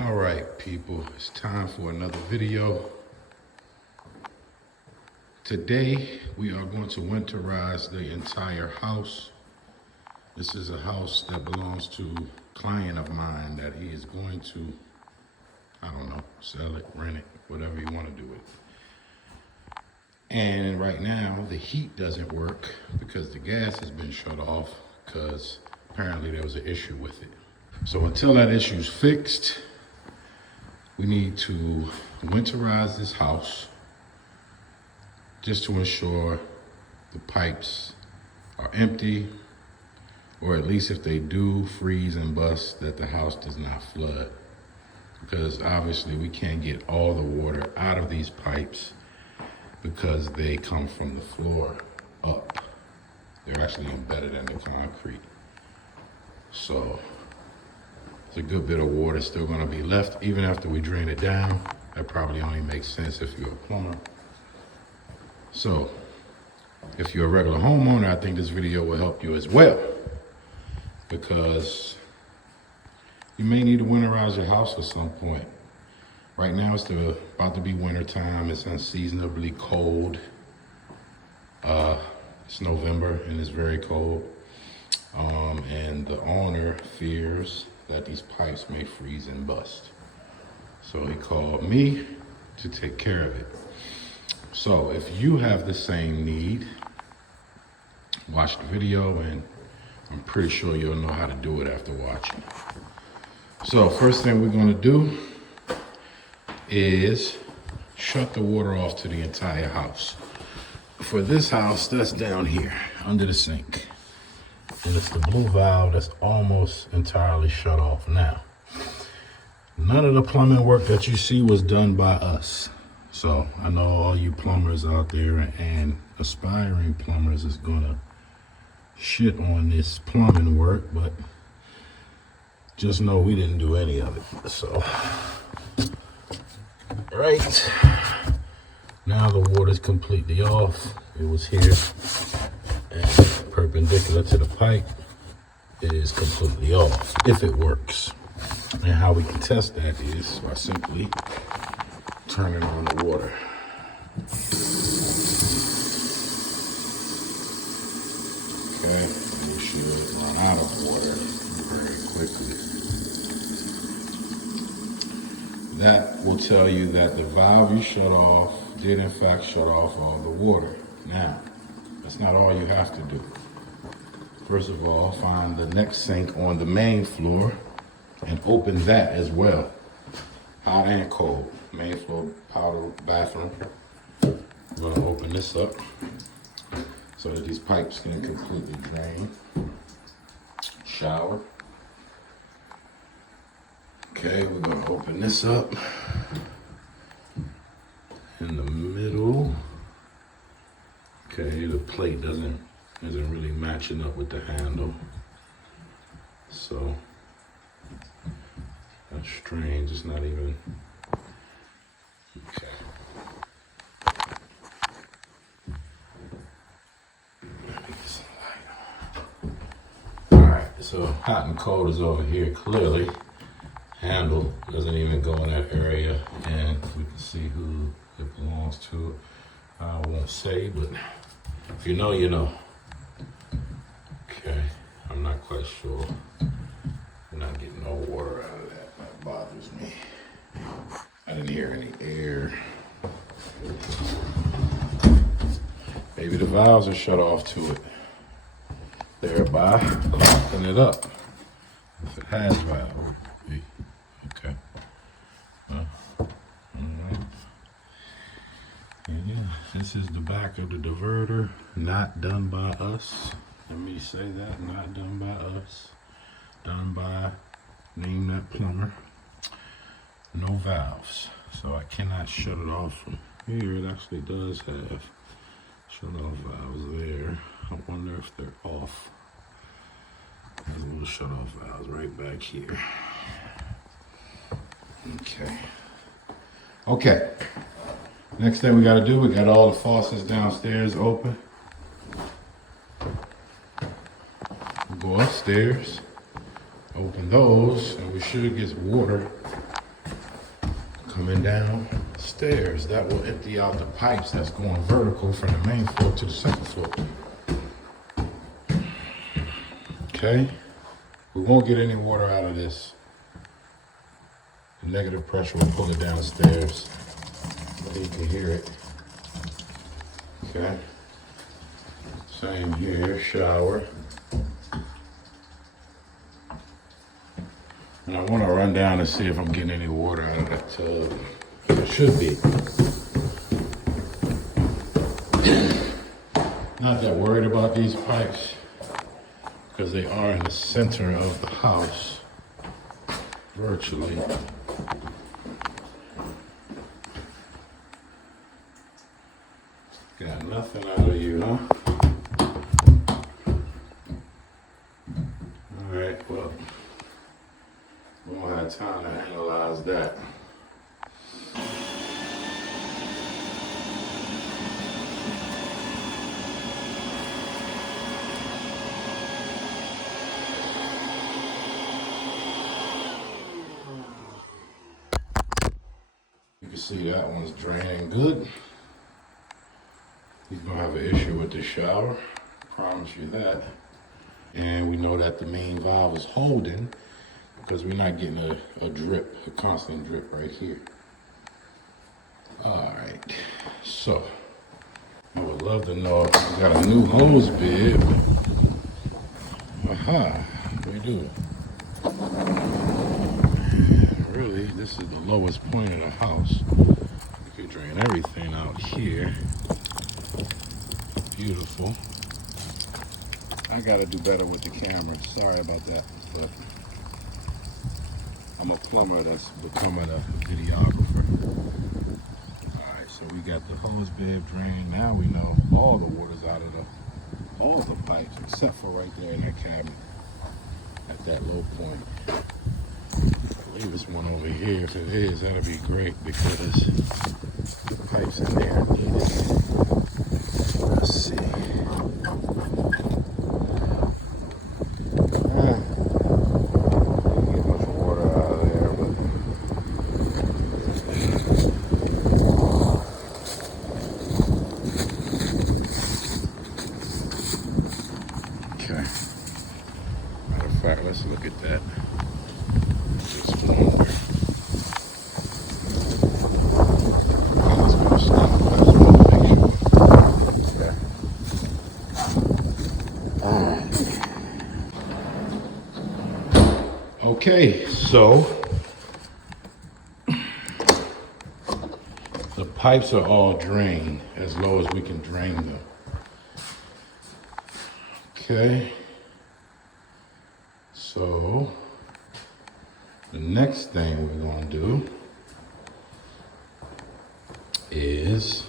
All right, people, it's time for another video. Today, we are going to winterize the entire house. This is a house that belongs to a client of mine that he is going to, I don't know, sell it, rent it, whatever you want to do with it. And right now, the heat doesn't work because the gas has been shut off because apparently there was an issue with it. So until that issue is fixed, we need to winterize this house just to ensure the pipes are empty, or at least if they do freeze and bust, that the house does not flood. Because obviously we can't get all the water out of these pipes because they come from the floor up. They're actually embedded in the concrete. So it's a good bit of water still gonna be left even after we drain it down. That probably only makes sense if you're a plumber. So if you're a regular homeowner, I think this video will help you as well, because you may need to winterize your house at some point. Right now it's about to be winter time. It's unseasonably cold. It's November and it's very cold. And the owner fears that these pipes may freeze and bust. So he called me to take care of it. So if you have the same need, watch the video and I'm pretty sure you'll know how to do it after watching. So first thing we're gonna do is shut the water off to the entire house. For this house, that's down here under the sink. And it's the blue valve that's almost entirely shut off now. None of the plumbing work that you see was done by us. So I know all you plumbers out there and aspiring plumbers is gonna shit on this plumbing work, but just know we didn't do any of it. So, right now the water's completely off. It was here and perpendicular to the pipe. It is completely off, if it works. And how we can test that is by simply turning on the water. Okay, we should run out of water very quickly. That will tell you that the valve you shut off did in fact shut off all the water. Now, that's not all you have to do. First of all, find the next sink on the main floor and open that as well. Hot and cold. Main floor, powder bathroom. We're gonna open this up so that these pipes can completely drain. Shower. Okay, we're gonna open this up in the middle. Okay, the plate isn't really matching up with the handle. So that's strange, it's not even, okay. Let me get some light on. All right, so hot and cold is over here clearly. Handle doesn't even go in that area, and we can see who it belongs to. I won't say, but if you know, you know. Okay, I'm not quite sure. I'm not getting no water out of that. That bothers me. I didn't hear any air. Maybe the valves are shut off to it, thereby locking it up. If it has valves. Okay. All right. Yeah, this is the back of the diverter. Not done by us. Let me say that. Not done by us. Done by, name that plumber. No valves. So I cannot shut it off from here. It actually does have shut off valves there. I wonder if they're off. There's a little shut off valves right back here. Okay. Next thing we gotta do, we got all the faucets downstairs open. We'll go upstairs, open those, and we should get water coming down stairs. That will empty out the pipes that's going vertical from the main floor to the second floor. Okay, we won't get any water out of this. The negative pressure will pull it downstairs. You can hear it. Okay. Same here, shower. And I want to run down and see if I'm getting any water out of that tub. It should be. Not that worried about these pipes because they are in the center of the house, virtually. Got nothing out of you, huh? All right, well, we don't have time to analyze that. You can see that one's draining good. He's gonna have an issue with the shower, promise you that. And we know that the main valve is holding because we're not getting a drip, a constant drip right here. All right, so I would love to know if we got a new hose bib. Aha, we do. Really, this is the lowest point in the house. You could drain everything out here. Beautiful. I gotta do better with the camera. Sorry about that, but I'm a plumber that's becoming a videographer. Alright, so we got the hose bib drained. Now we know all the water's out of all the pipes except for right there in that cabinet at that low point. I believe it's one over here. If it is, that'll be great because the pipes in there are needed. Let's see. Didn't get much water out of there, but okay. Matter of fact, let's look at that. Just longer. Let's go stop. Okay, so the pipes are all drained as low as we can drain them. Okay, so the next thing we're going to do is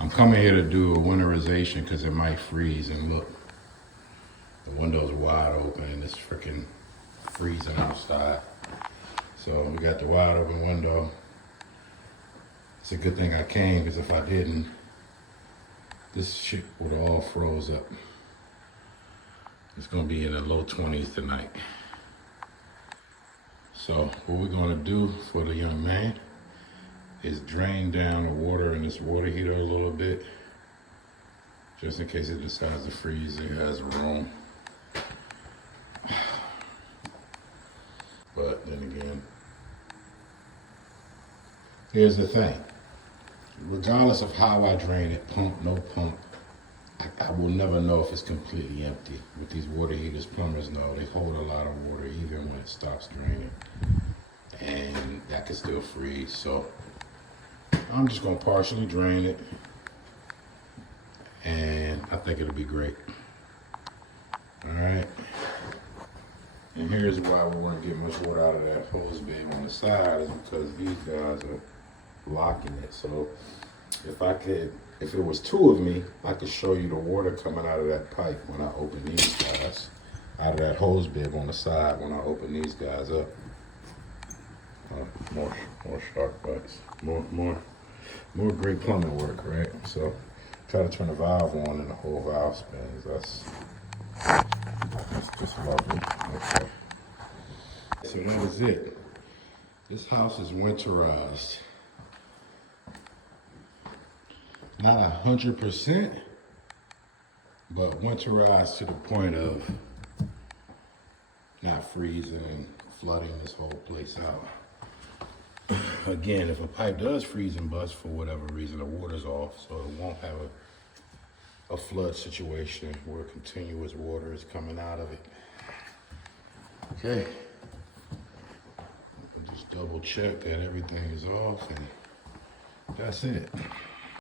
I'm coming here to do a winterization because it might freeze, and look, the window's wide open and it's freaking freezing outside. So we got the wide open window. It's a good thing I came because if I didn't, this shit would have all froze up. It's gonna be in the low 20s tonight. So what we're gonna do for the young man is drain down the water in this water heater a little bit, just in case it decides to freeze. It has room. But then again, here's the thing. Regardless of how I drain it, pump, no pump, I will never know if it's completely empty. With these water heaters, plumbers know they hold a lot of water even when it stops draining. And that can still freeze. So I'm just gonna partially drain it. And I think it'll be great. All right. And here's why we weren't getting much water out of that hose bib on the side, is because these guys are blocking it. So if it was two of me, I could show you the water coming out of that pipe when I open these guys, out of that hose bib on the side when I open these guys up. More shark bites, more great plumbing work, right? So try to turn the valve on and the whole valve spins. That's just lovely. Okay. So that was it. This house is winterized. Not 100%, but winterized to the point of not freezing and flooding this whole place out. Again, if a pipe does freeze and bust for whatever reason, the water's off, so it won't have a flood situation where continuous water is coming out of it. Okay. Just double check that everything is off, and that's it.